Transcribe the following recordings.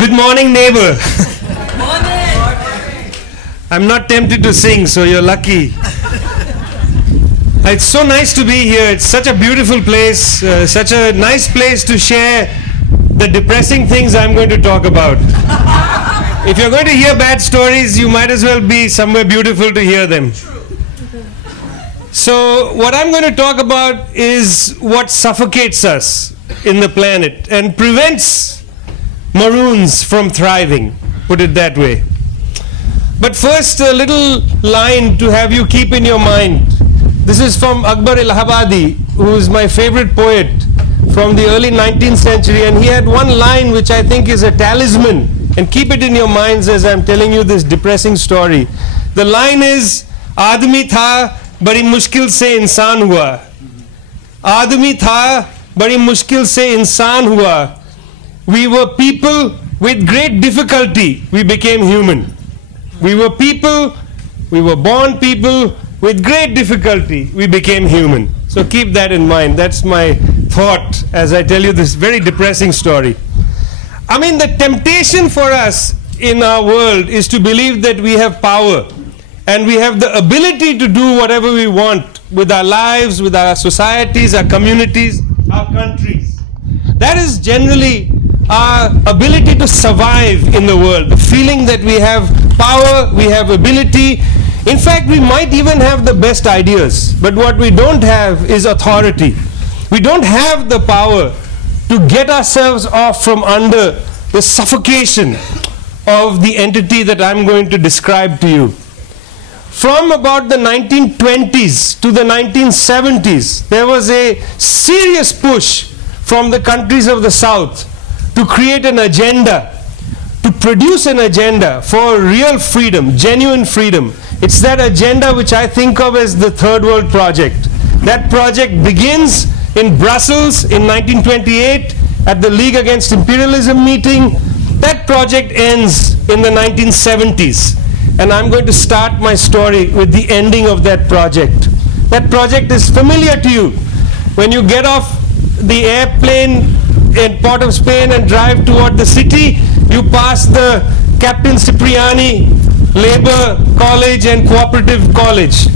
Good morning, neighbor. Morning. I'm not tempted to sing, so you're lucky. It's so nice to be here. It's such a beautiful place, such a nice place to share the depressing things I'm going to talk about. If you're going to hear bad stories, you might as well be somewhere beautiful to hear them. So what I'm going to talk about is what suffocates us in the planet and prevents Maroons from thriving, put it that way. But first, a little line to have you keep in your mind. This is from Akbar Allahabadi, who is my favorite poet from the early 19th century, and he had one line which I think is a talisman, and keep it in your minds as I'm telling you this depressing story. The line is, "Aadmi tha, badi mushkil se insaan hua. Aadmi tha, badi mushkil se insaan hua. We were people with great difficulty, we became human. We were people, we were born people, with great difficulty, we became human." So keep that in mind. That's my thought as I tell you this very depressing story. I mean, the temptation for us in our world is to believe that we have power and we have the ability to do whatever we want with our lives, with our societies, our communities, our countries. That is generally our ability to survive in the world, the feeling that we have power, we have ability. In fact, we might even have the best ideas, but what we don't have is authority. We don't have the power to get ourselves off from under the suffocation of the entity that I'm going to describe to you. From about the 1920s to the 1970s, there was a serious push from the countries of the South to create an agenda, to produce an agenda for real freedom, genuine freedom. It's that agenda which I think of as the Third World Project. That project begins in Brussels in 1928 at the League Against Imperialism meeting. That project ends in the 1970s. And I'm going to start my story with the ending of that project. That project is familiar to you. When you get off the airplane in Port of Spain and drive toward the city, you pass the Captain Cipriani Labor College and Cooperative College.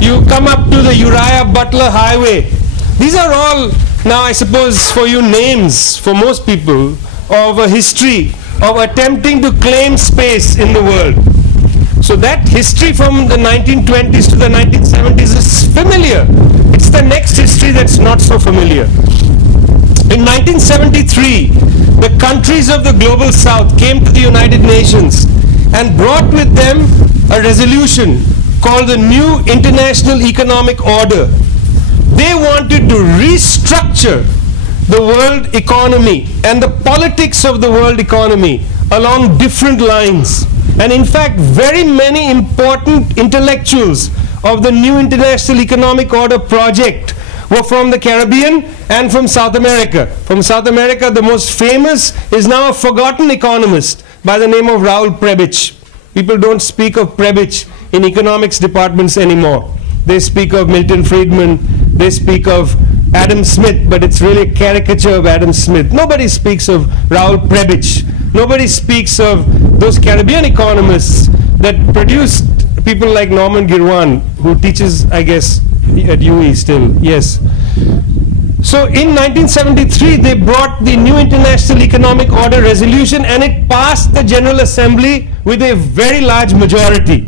You come up to the Uriah Butler Highway. These are all, now I suppose for you, names for most people of a history of attempting to claim space in the world. So that history from the 1920s to the 1970s is familiar. It's the next history that's not so familiar. In 1973, the countries of the Global South came to the United Nations and brought with them a resolution called the New International Economic Order. They wanted to restructure the world economy and the politics of the world economy along different lines. And in fact, very many important intellectuals of the New International Economic Order project were from the Caribbean and from South America. From South America, the most famous is now a forgotten economist by the name of Raul Prebisch. People don't speak of Prebisch in economics departments anymore. They speak of Milton Friedman, they speak of Adam Smith, but it's really a caricature of Adam Smith. Nobody speaks of Raul Prebisch. Nobody speaks of those Caribbean economists that produced people like Norman Girwan, who teaches, I guess, at UE still, yes. So in 1973, they brought the New International Economic Order resolution, and it passed the General Assembly with a very large majority.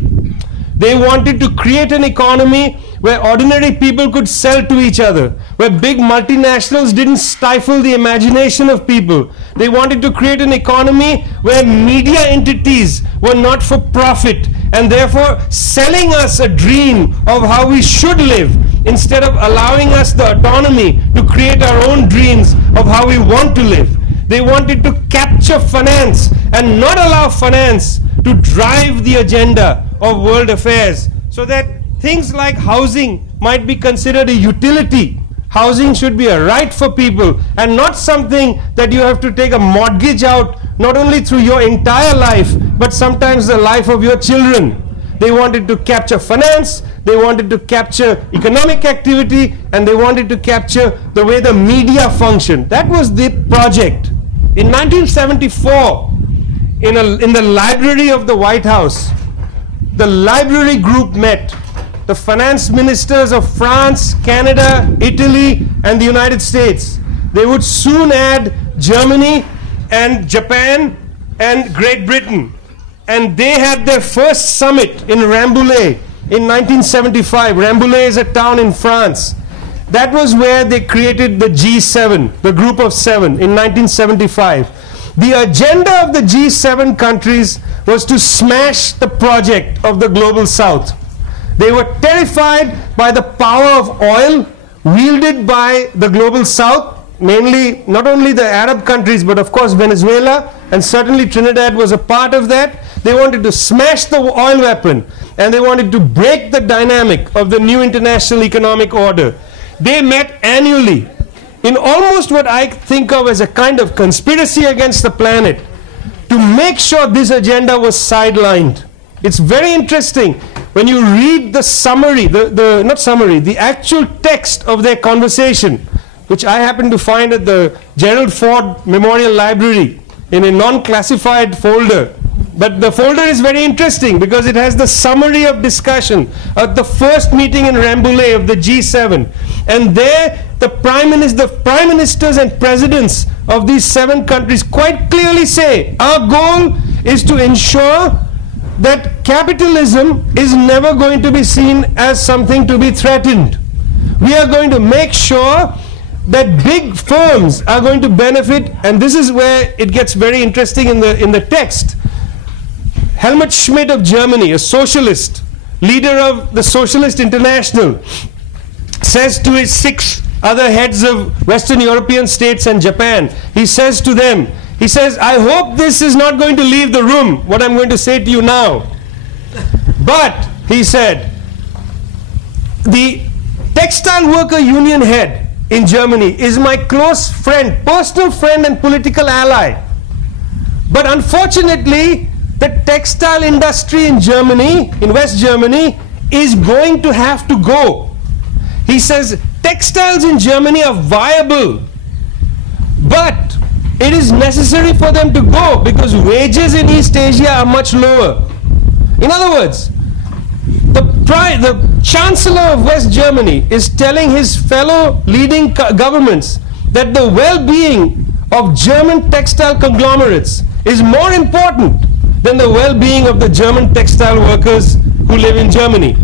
They wanted to create an economy where ordinary people could sell to each other, where big multinationals didn't stifle the imagination of people. They wanted to create an economy where media entities were not for profit and therefore selling us a dream of how we should live instead of allowing us the autonomy to create our own dreams of how we want to live. They wanted to capture finance and not allow finance to drive the agenda of world affairs, so that things like housing might be considered a utility. Housing should be a right for people and not something that you have to take a mortgage out not only through your entire life but sometimes the life of your children. They wanted to capture finance, they wanted to capture economic activity, and they wanted to capture the way the media functioned. That was the project. In 1974, in the library of the White House. The library group met. The finance ministers of France, Canada, Italy, and the United States. They would soon add Germany and Japan and Great Britain. And they had their first summit in Rambouillet in 1975. Rambouillet is a town in France. That was where they created the G7, the group of seven, in 1975. The agenda of the G7 countries was to smash the project of the Global South. They were terrified by the power of oil wielded by the Global South, mainly not only the Arab countries, but of course Venezuela, and certainly Trinidad was a part of that. They wanted to smash the oil weapon, and they wanted to break the dynamic of the new international economic order. They met annually in almost what I think of as a kind of conspiracy against the planet to make sure this agenda was sidelined. It's very interesting when you read the summary, the actual text of their conversation, which I happen to find at the Gerald Ford Memorial Library in a non-classified folder. But the folder is very interesting because it has the summary of discussion at the first meeting in Rambouillet of the G7. And there the prime ministers and presidents of these seven countries quite clearly say, our goal is to ensure that capitalism is never going to be seen as something to be threatened. We are going to make sure that big firms are going to benefit, and this is where it gets very interesting in the text. Helmut Schmidt of Germany, a socialist, leader of the Socialist International, says to his 6 other heads of Western European states and Japan, he says to them, he says, I hope this is not going to leave the room, what I'm going to say to you now. But, he said, the textile worker union head in Germany is my close friend, personal friend and political ally. But unfortunately, the textile industry in Germany, in West Germany, is going to have to go. He says, textiles in Germany are viable, but it is necessary for them to go because wages in East Asia are much lower. In other words, the Chancellor of West Germany is telling his fellow leading governments that the well-being of German textile conglomerates is more important than the well-being of the German textile workers who live in Germany.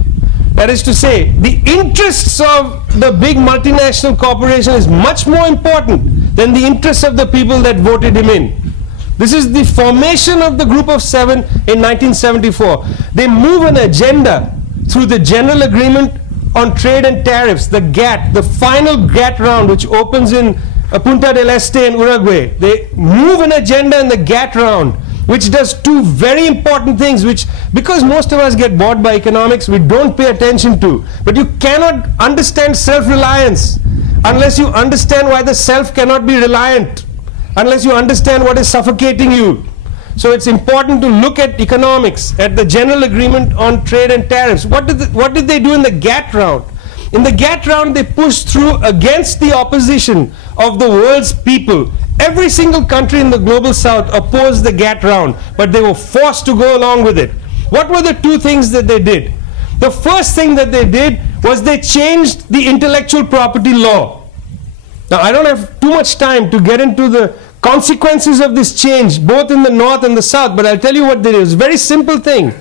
That is to say, the interests of the big multinational corporation is much more important than the interests of the people that voted him in. This is the formation of the Group of Seven in 1974. They move an agenda through the General Agreement on Trade and Tariffs, the GATT, the final GATT round, which opens in Punta del Este in Uruguay. They move an agenda in the GATT round, which does 2 very important things, which, because most of us get bored by economics, we don't pay attention to. But you cannot understand self-reliance unless you understand why the self cannot be reliant, unless you understand what is suffocating you. So it's important to look at economics, at the General Agreement on Trade and Tariffs. What did they do in the GATT round? In the GATT round, they pushed through against the opposition of the world's people. Every single country in the Global South opposed the GATT round, but they were forced to go along with it. What were the 2 things that they did? The first thing that they did was they changed the intellectual property law. Now, I don't have too much time to get into the consequences of this change, both in the North and the South, but I'll tell you what they did. It was a very simple thing.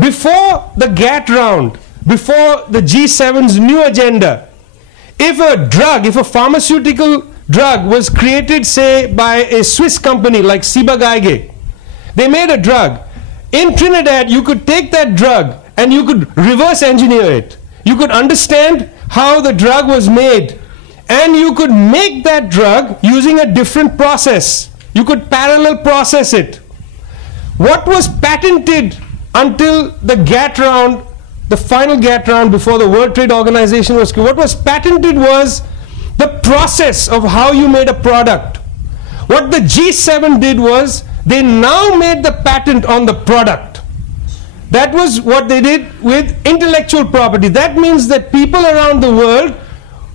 Before the GATT round, before the G7's new agenda, if a pharmaceutical drug was created, say, by a Swiss company like Ciba-Geigy, they made a drug. In Trinidad, you could take that drug and you could reverse engineer it. You could understand how the drug was made, and you could make that drug using a different process. You could parallel process it. What was patented until the GATT round, the final GATT round before the World Trade Organization was created, what was patented was the process of how you made a product. What the G7 did was they now made the patent on the product. That was what they did with intellectual property. That means that people around the world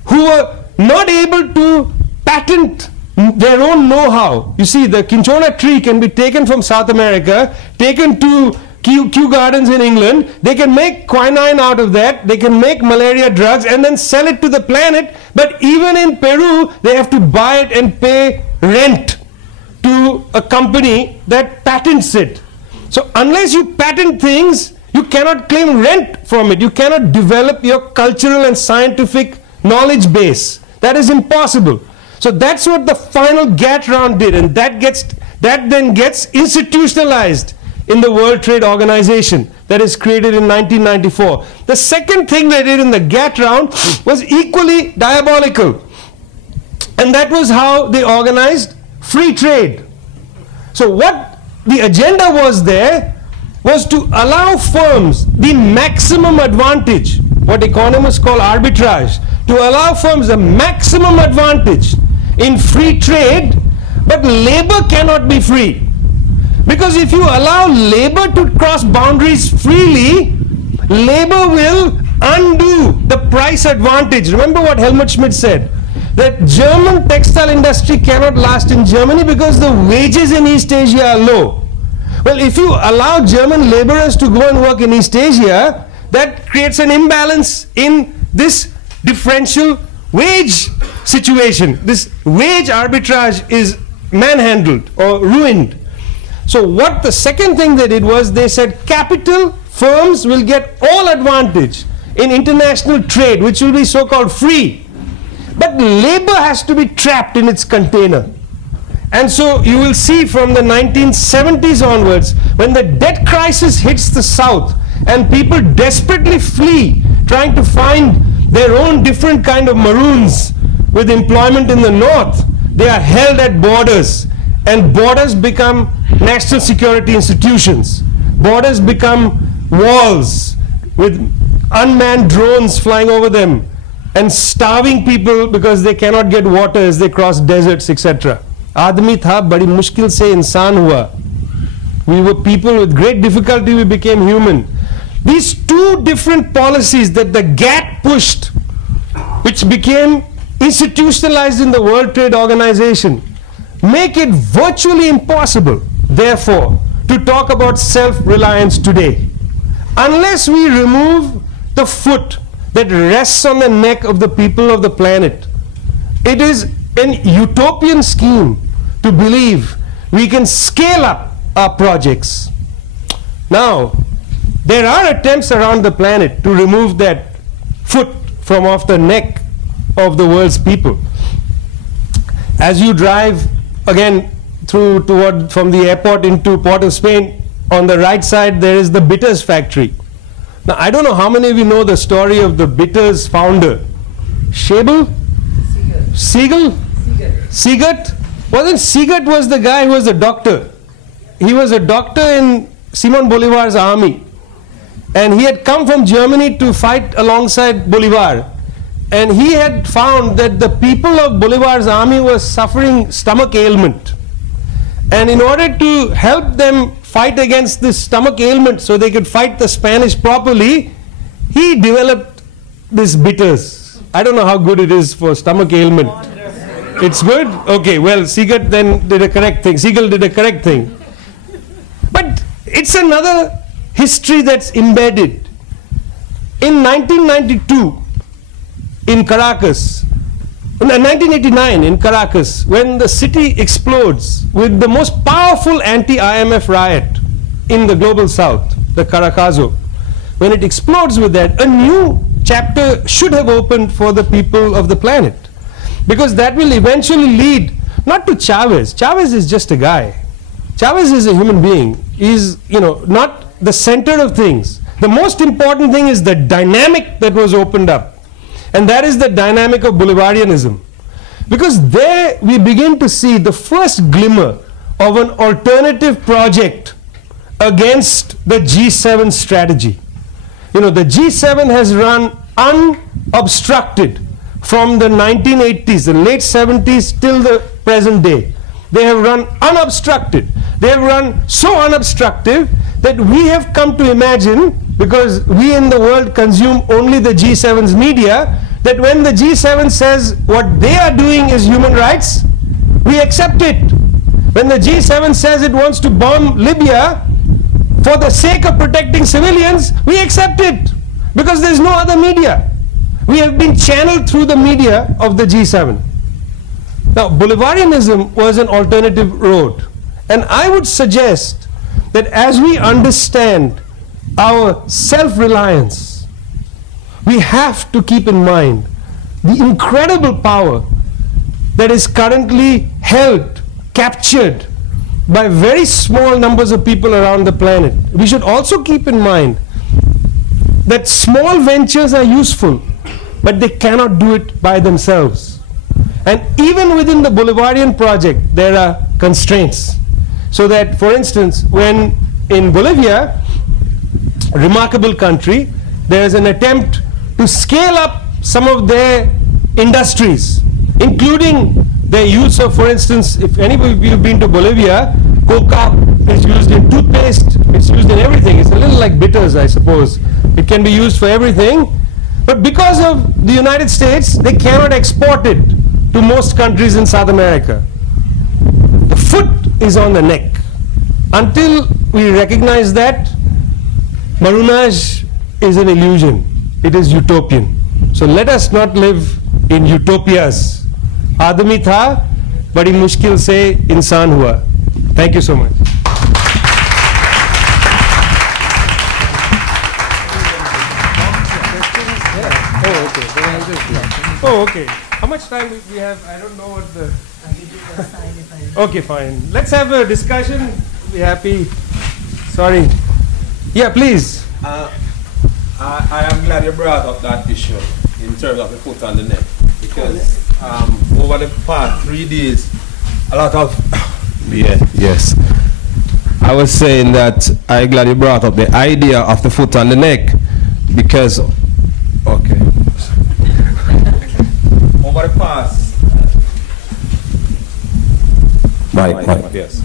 who were not able to patent their own know-how. You see, the cinchona tree can be taken from South America, taken to Kew Gardens in England. They can make quinine out of that. They can make malaria drugs and then sell it to the planet. But even in Peru, they have to buy it and pay rent to a company that patents it. So unless you patent things, you cannot claim rent from it. You cannot develop your cultural and scientific knowledge base. That is impossible. So that's what the final GATT round did, and that then gets institutionalized in the World Trade Organization that is created in 1994. The second thing they did in the GATT round was equally diabolical, and that was how they organized free trade. So what the agenda was there was to allow firms the maximum advantage, what economists call arbitrage, to allow firms the maximum advantage in free trade, but labor cannot be free. Because if you allow labor to cross boundaries freely, labor will undo the price advantage. Remember what Helmut Schmidt said, that German textile industry cannot last in Germany because the wages in East Asia are low. Well, if you allow German laborers to go and work in East Asia, that creates an imbalance in this differential wage situation. This wage arbitrage is manhandled or ruined. So what the second thing they did was they said capital firms will get all advantage in international trade, which will be so-called free. But labor has to be trapped in its container. And so you will see from the 1970s onwards, when the debt crisis hits the South and people desperately flee, trying to find their own different kind of Maroons with employment in the North, they are held at borders, and borders become national security institutions. Borders become walls with unmanned drones flying over them and starving people because they cannot get water as they cross deserts, etc. आदमी था, बड़ी मुश्किल से इंसान हुआ. We were people with great difficulty, we became human. These two different policies that the GATT pushed, which became institutionalized in the World Trade Organization, make it virtually impossible, therefore, to talk about self-reliance today. Unless we remove the foot that rests on the neck of the people of the planet, it is an utopian scheme to believe we can scale up our projects. Now, there are attempts around the planet to remove that foot from off the neck of the world's people. As you drive again from the airport into Port of Spain, on the right side there is the bitters factory. Now I don't know how many of you know the story of the bitters founder. Siegert? Wasn't Siegert was the guy who was a doctor. He was a doctor in Simon Bolivar's army, and he had come from Germany to fight alongside Bolivar, and he had found that the people of Bolivar's army were suffering stomach ailment, and in order to help them fight against this stomach ailment so they could fight the Spanish properly, he developed this bitters. I don't know how good it is for stomach ailment. It's good? Okay, well, Siegel then did a correct thing. Siegel did a correct thing. But it's another history that's embedded. In 1992, in Caracas, in 1989 in Caracas, when the city explodes with the most powerful anti-IMF riot in the global south, the Caracazo, when it explodes with that, a new chapter should have opened for the people of the planet. Because that will eventually lead not to Chavez. Chavez is just a guy. Chavez is a human being. He's, not the center of things. The most important thing is the dynamic that was opened up. And that is the dynamic of Bolivarianism. Because there we begin to see the first glimmer of an alternative project against the G7 strategy. The G7 has run unobstructed from the 1980s, the late 70s till the present day. They have run unobstructed. They have run so unobstructive that we have come to imagine, because we in the world consume only the G7's media, that when the G7 says what they are doing is human rights, we accept it. When the G7 says it wants to bomb Libya for the sake of protecting civilians, we accept it because there's no other media. We have been channeled through the media of the G7. Now, Bolivarianism was an alternative road. And I would suggest that as we understand our self-reliance, we have to keep in mind the incredible power that is currently held, captured by very small numbers of people around the planet. We should also keep in mind that small ventures are useful, but they cannot do it by themselves. And even within the Bolivarian project, there are constraints. So that, for instance, when in Bolivia, a remarkable country, there is an attempt to scale up some of their industries, including their use of, for instance, if anybody of you have been to Bolivia, coca is used in toothpaste, it's used in everything. It's a little like bitters, I suppose. It can be used for everything. But because of the United States, they cannot export it to most countries in South America. The foot is on the neck. Until we recognize that, Maroonage is an illusion. It is utopian. So let us not live in utopias. Aadami tha, badi mushkil se insaan hua. Thank you so much. Oh, okay. How much time do we have? I don't know what the... Okay, fine. Let's have a discussion. Be happy. Sorry. Yeah, please. I am glad you brought up that issue in terms of the foot on the neck, because over the past 3 days, a lot of yes. I was saying that I'm glad you brought up the idea of the foot on the neck, because okay. Over the past yes.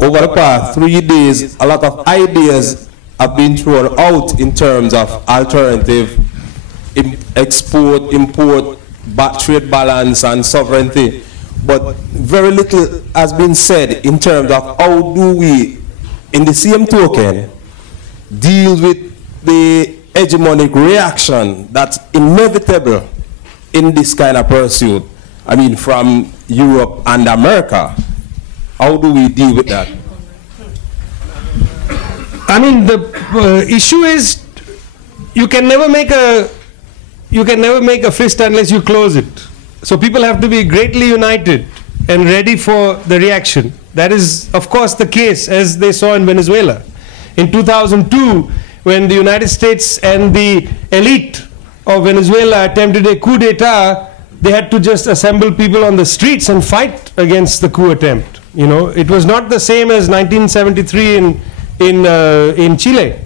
Over the past 3 days, a lot of ideas have been thrown out in terms of alternative export, import, trade balance and sovereignty. But very little has been said in terms of how do we, in the same token, deal with the hegemonic reaction that's inevitable in this kind of pursuit. I mean, from Europe and America. How do we deal with that? I mean, the issue is you can never make a fist unless you close it. So people have to be greatly united and ready for the reaction. That is, of course, the case as they saw in Venezuela. In 2002, when the United States and the elite of Venezuela attempted a coup d'etat, they had to just assemble people on the streets and fight against the coup attempt. You know, it was not the same as 1973 in Chile.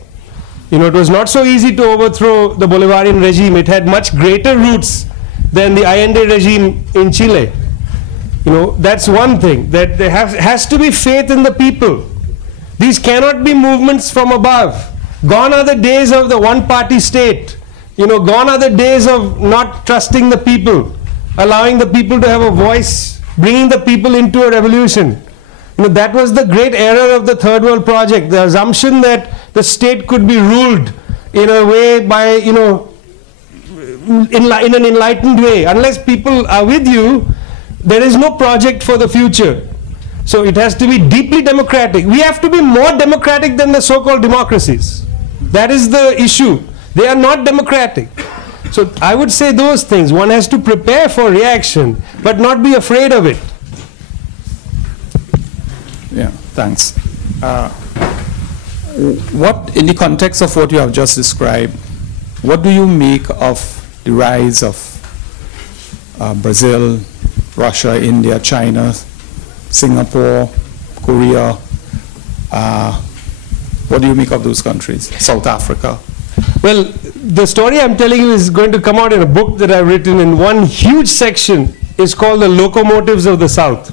You know, it was not so easy to overthrow the Bolivarian regime. It had much greater roots than the Allende regime in Chile. You know, that's one thing, that there has to be faith in the people. These cannot be movements from above. Gone are the days of the one-party state. You know, gone are the days of not trusting the people, allowing the people to have a voice, bringing the people into a revolution. You know, that was the great error of the Third World Project, the assumption that the state could be ruled in a way by, you know, in an enlightened way. Unless people are with you, there is no project for the future. So it has to be deeply democratic. We have to be more democratic than the so-called democracies. That is the issue. They are not democratic. So I would say those things. One has to prepare for reaction, but not be afraid of it. Yeah, thanks. What, in the context of what you have just described, what do you make of the rise of Brazil, Russia, India, China, Singapore, Korea? What do you make of those countries? South Africa? Well, the story I'm telling you is going to come out in a book that I've written, in one huge section is called The Locomotives of the South.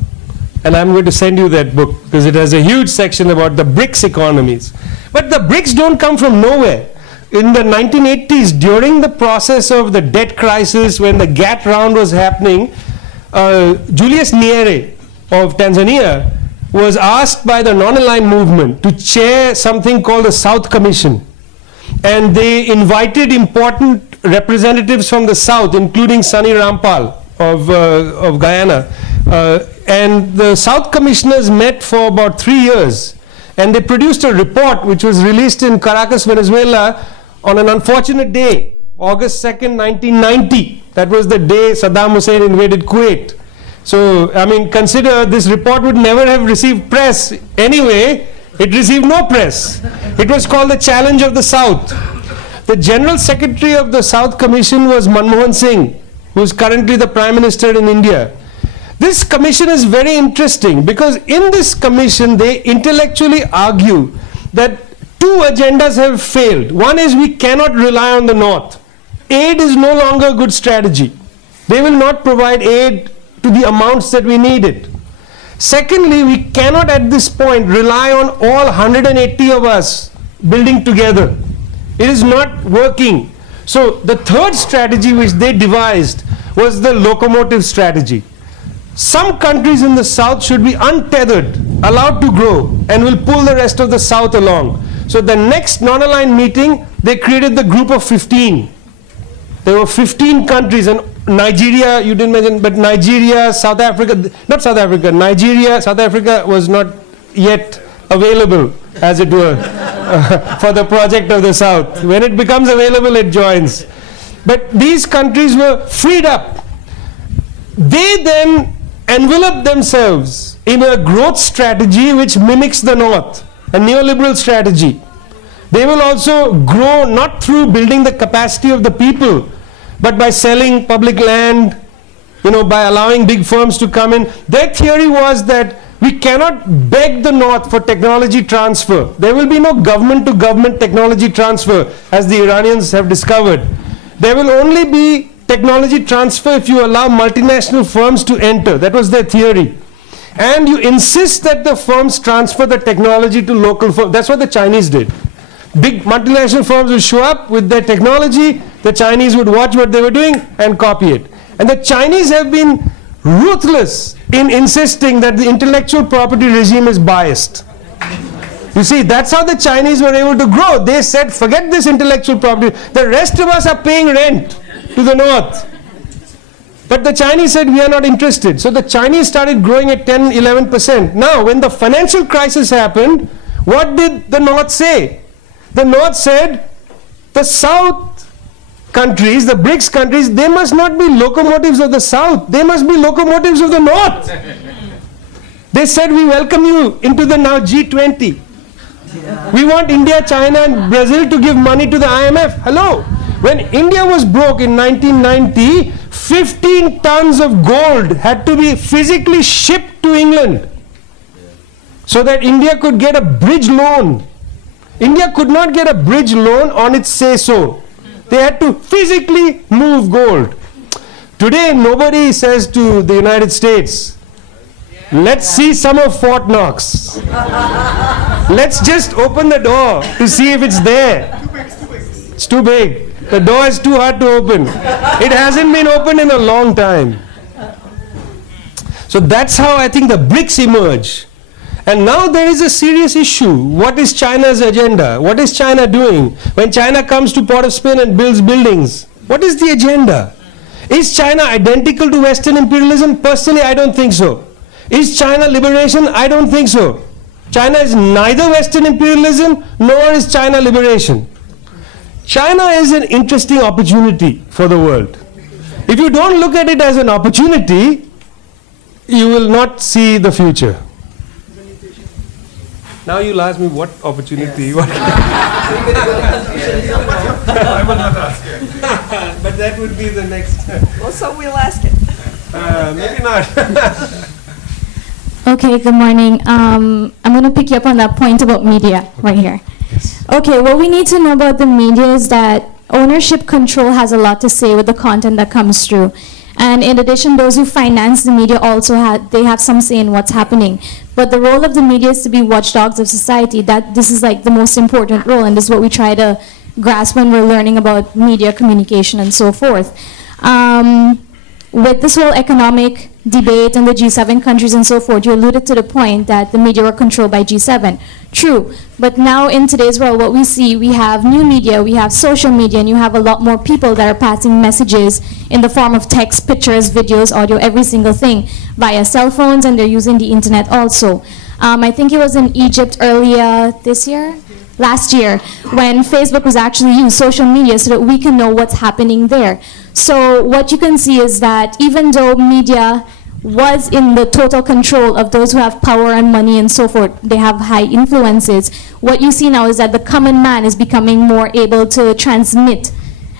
And I'm going to send you that book because it has a huge section about the BRICS economies. But the BRICS don't come from nowhere. In the 1980s, during the process of the debt crisis, when the GATT round was happening, Julius Nyerere, of Tanzania was asked by the non-aligned movement to chair something called the South Commission. And they invited important representatives from the South, including Sunny Rampal of Guyana. And the South Commissioners met for about 3 years. And they produced a report which was released in Caracas, Venezuela on an unfortunate day, August 2nd, 1990. That was the day Saddam Hussein invaded Kuwait. So, I mean, consider this report would never have received press anyway. It received no press. It was called the Challenge of the South. The General Secretary of the South Commission was Manmohan Singh, who is currently the Prime Minister in India. This commission is very interesting because in this commission they intellectually argue that two agendas have failed. One is we cannot rely on the North. Aid is no longer a good strategy. They will not provide aid to the amounts that we needed. Secondly, we cannot at this point rely on all 180 of us building together. It is not working. So the third strategy which they devised was the locomotive strategy. Some countries in the South should be untethered, allowed to grow, and will pull the rest of the South along. So the next non-aligned meeting, they created the group of 15. There were 15 countries, and Nigeria, you didn't mention, but Nigeria, South Africa, not South Africa, Nigeria, South Africa was not yet available, as it were, for the project of the South. When it becomes available, it joins. But these countries were freed up. They then envelop themselves in a growth strategy which mimics the North, a neoliberal strategy. They will also grow not through building the capacity of the people, but by selling public land, by allowing big firms to come in. Their theory was that we cannot beg the North for technology transfer. There will be no government-to-government technology transfer, as the Iranians have discovered. There will only be technology transfer if you allow multinational firms to enter. That was their theory. And you insist that the firms transfer the technology to local firms. That's what the Chinese did. Big multinational firms would show up with their technology, the Chinese would watch what they were doing and copy it. And the Chinese have been ruthless in insisting that the intellectual property regime is biased. You see, that's how the Chinese were able to grow. They said, forget this intellectual property. The rest of us are paying rent to the North. But the Chinese said, we are not interested. So the Chinese started growing at 10, 11%. Now, when the financial crisis happened, what did the North say? The North said, the South countries, the BRICS countries, they must not be locomotives of the South. They must be locomotives of the North. They said, we welcome you into the now G20. We want India, China, and Brazil to give money to the IMF. Hello. When India was broke in 1990, 15 tons of gold had to be physically shipped to England so that India could get a bridge loan. India could not get a bridge loan on its say-so. They had to physically move gold. Today, nobody says to the United States, let's see some of Fort Knox. Let's just open the door to see if it's there. It's too big. The door is too hard to open. It hasn't been opened in a long time. So that's how I think the BRICS emerge. And now there is a serious issue. What is China's agenda? What is China doing? When China comes to Port of Spain and builds buildings, what is the agenda? Is China identical to Western imperialism? Personally, I don't think so. Is China liberation? I don't think so. China is neither Western imperialism nor is China liberation. China is an interesting opportunity for the world. If you don't look at it as an opportunity, you will not see the future. Now you'll ask me what opportunity. What I will not ask you. But that would be the next. Well, so we'll ask it. Maybe not. Okay, good morning. I'm going to pick you up on that point about media right here. Yes. Okay, what we need to know about the media is that ownership control has a lot to say with the content that comes through. And in addition, those who finance the media also have some say in what's happening. But the role of the media is to be watchdogs of society. This is like the most important role, and this is what we try to grasp when we're learning about media communication and so forth. With this whole economic debate in the G7 countries and so forth, you alluded to the point that the media were controlled by G7. True, but now in today's world, what we see, we have new media, we have social media, and you have a lot more people that are passing messages in the form of text, pictures, videos, audio, every single thing via cell phones, and they're using the internet also. I think it was in Egypt earlier this year? Last year, when Facebook was actually used, social media, so that we can know what's happening there. So what you can see is that even though media was in the total control of those who have power and money and so forth, they have high influences, what you see now is that the common man is becoming more able to transmit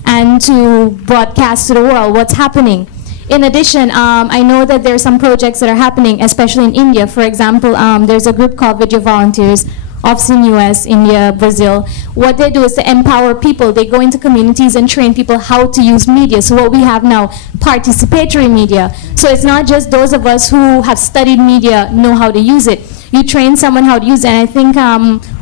and to broadcast to the world what's happening. In addition, I know that there are some projects that are happening, especially in India. For example, there's a group called Vijay Volunteers, office in US, India, Brazil. What they do is to empower people. They go into communities and train people how to use media. So what we have now, participatory media. So it's not just those of us who have studied media know how to use it. You train someone how to use it. And I think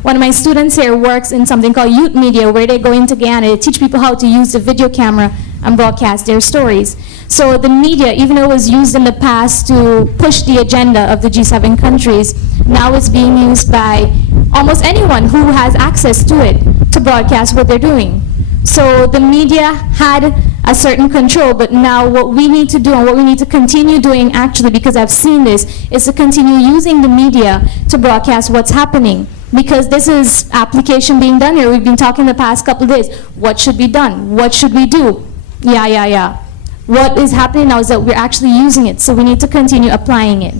one of my students here works in something called youth media, where they go into Guyana, they teach people how to use the video camera and broadcast their stories. So the media, even though it was used in the past to push the agenda of the G7 countries, now it's being used by almost anyone who has access to it to broadcast what they're doing. So the media had a certain control, but now what we need to do and what we need to continue doing, actually, because I've seen this, is to continue using the media to broadcast what's happening. Because this is application being done here. We've been talking the past couple of days. What should be done? What should we do? Yeah. What is happening now is that we're actually using it, so we need to continue applying it.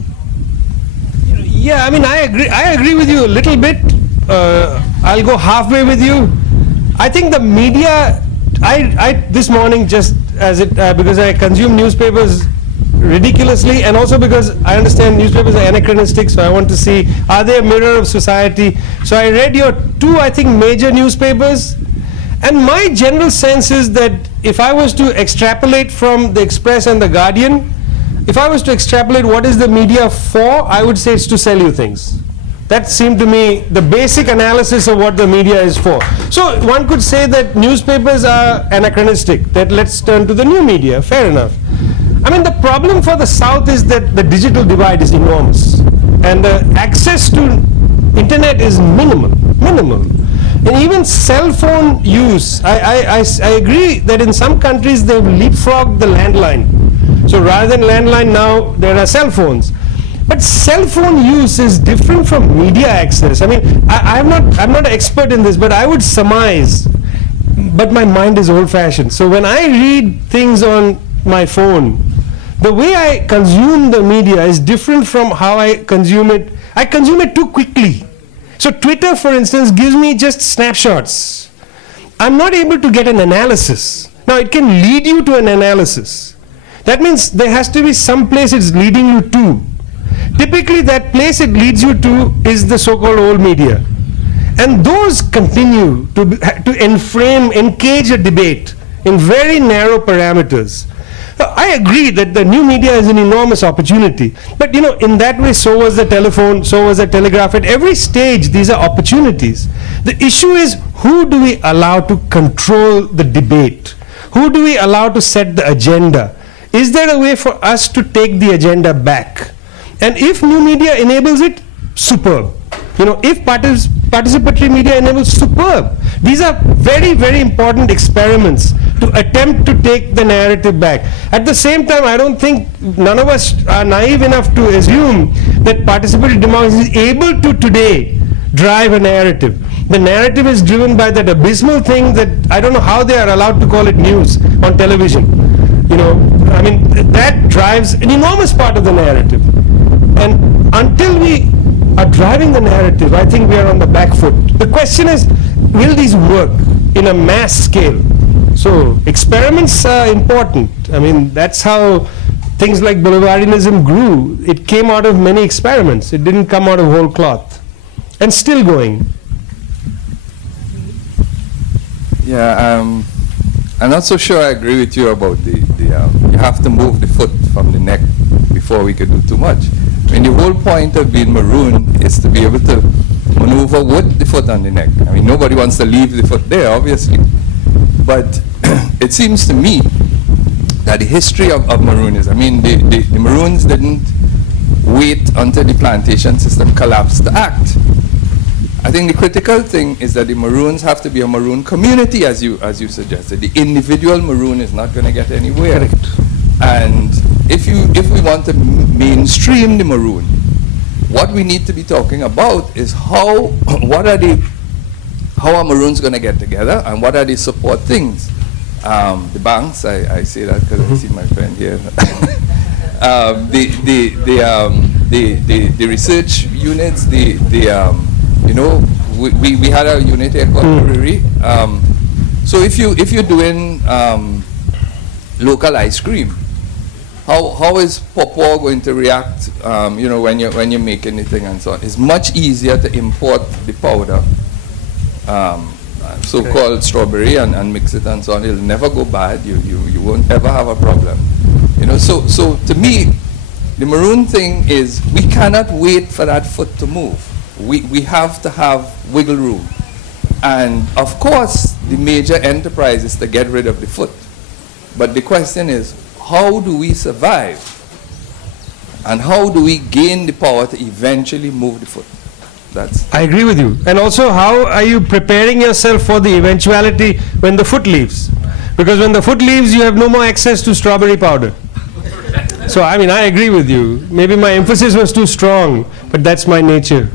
Yeah, I mean, I agree with you a little bit. I'll go halfway with you. I think the media, this morning, just as it, because I consume newspapers ridiculously, and also because I understand newspapers are anachronistic, so I want to see, are they a mirror of society? So I read your two, I think, major newspapers, and my general sense is that if I was to extrapolate from the Express and the Guardian, if I was to extrapolate what is the media for, I would say it's to sell you things. That seemed to me the basic analysis of what the media is for. So one could say that newspapers are anachronistic, that let's turn to the new media, fair enough. I mean, the problem for the South is that the digital divide is enormous, and the access to internet is minimal. And even cell phone use, I agree that in some countries they've leapfrogged the landline. So rather than landline now, there are cell phones. But cell phone use is different from media access. I mean, I'm not an expert in this, but I would surmise, but my mind is old-fashioned. So when I read things on my phone, the way I consume the media is different from how I consume it. I consume it too quickly. So Twitter, for instance, gives me just snapshots. I'm not able to get an analysis. Now, it can lead you to an analysis. That means there has to be some place it's leading you to. Typically, that place it leads you to is the so-called old media. And those continue to engage a debate in very narrow parameters. I agree that the new media is an enormous opportunity. But you know, in that way, so was the telephone, so was the telegraph. At every stage, these are opportunities. The issue is, who do we allow to control the debate? Who do we allow to set the agenda? Is there a way for us to take the agenda back? And if new media enables it, superb. You know, if participatory media enables, superb. These are very, very important experiments to attempt to take the narrative back. At the same time, I don't think none of us are naive enough to assume that participatory democracy is able to today drive a narrative. The narrative is driven by that abysmal thing that I don't know how they are allowed to call it news on television. You know, I mean, that drives an enormous part of the narrative. And until we are driving the narrative, I think we are on the back foot. The question is, will these work in a mass scale? So experiments are important. I mean, that's how things like Bolivarianism grew. It came out of many experiments. It didn't come out of whole cloth. And still going. Yeah, I'm not so sure I agree with you about you have to move the foot from the neck before we could do too much. I mean, the whole point of being Maroon is to be able to maneuver with the foot on the neck. I mean, nobody wants to leave the foot there, obviously. But it seems to me that the history of Maroon is, I mean, the Maroons didn't wait until the plantation system collapsed to act. I think the critical thing is that the Maroons have to be a Maroon community, as you suggested. The individual Maroon is not going to get anywhere. Correct. And if we want to mainstream the Maroon, what we need to be talking about is how are Maroons going to get together, and what are the support things? The banks, I say that because I see my friend here. The research units, you know, we had a unit here called Brewery. So if you're doing local ice cream, how is Papua going to react? You know, when you're making anything and so on. It's much easier to import the powder, so-called strawberry, and mix it and so on. It'll never go bad. You won't ever have a problem. You know, so to me, the Maroon thing is we cannot wait for that foot to move. We have to have wiggle room. And of course, the major enterprise is to get rid of the foot. But the question is, how do we survive? And how do we gain the power to eventually move the foot? I agree with you. And also, how are you preparing yourself for the eventuality when the foot leaves? Because when the foot leaves, you have no more access to strawberry powder. So, I mean, I agree with you. Maybe my emphasis was too strong, but that's my nature.